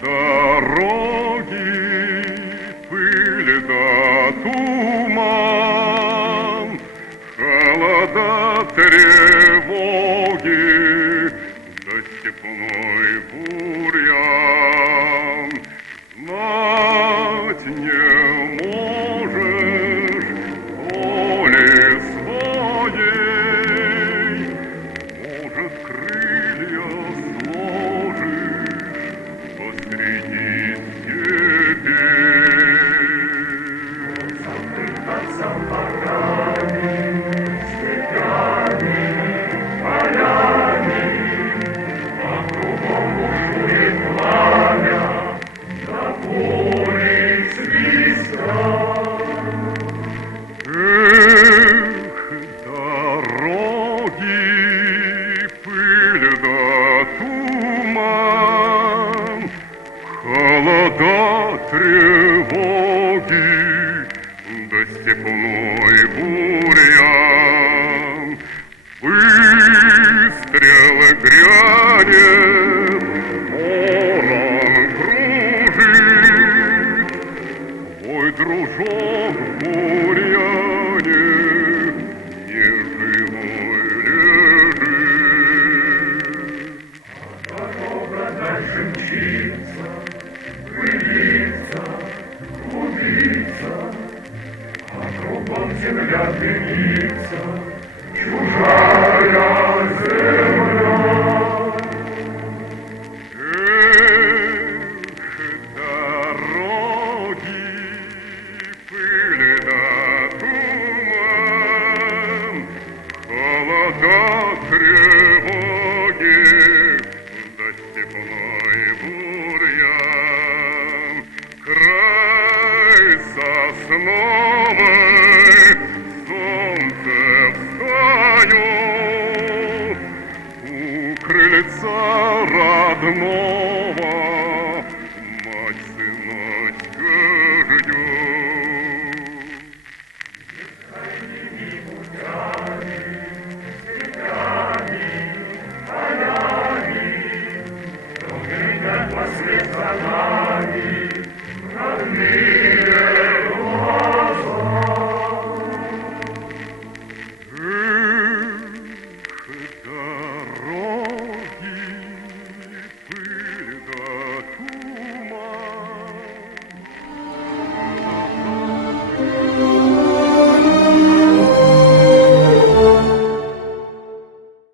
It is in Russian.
дороги, пыль да туман, холода, тревоги, да степной бурьян. Знать не можешь воли своей, может, крылья сложишь посреди степей. Запрыгаться парами, степями, полями, а кругом бушует пламя, до боли свистят. Эх, дороги, пыль да туман, холода, тревоги, да степной бурьян. Выстрел грянет, ворон кружит, твой дружок в бурьяне неживой лежит. Дорога дальше мчится, пылится, клубится, а кругом земля дымится, чужая земля. Эх, дороги, пыль да туман, холода, тревоги, да степной бурьян. Край сосновый, солнце встает, у крыльца родного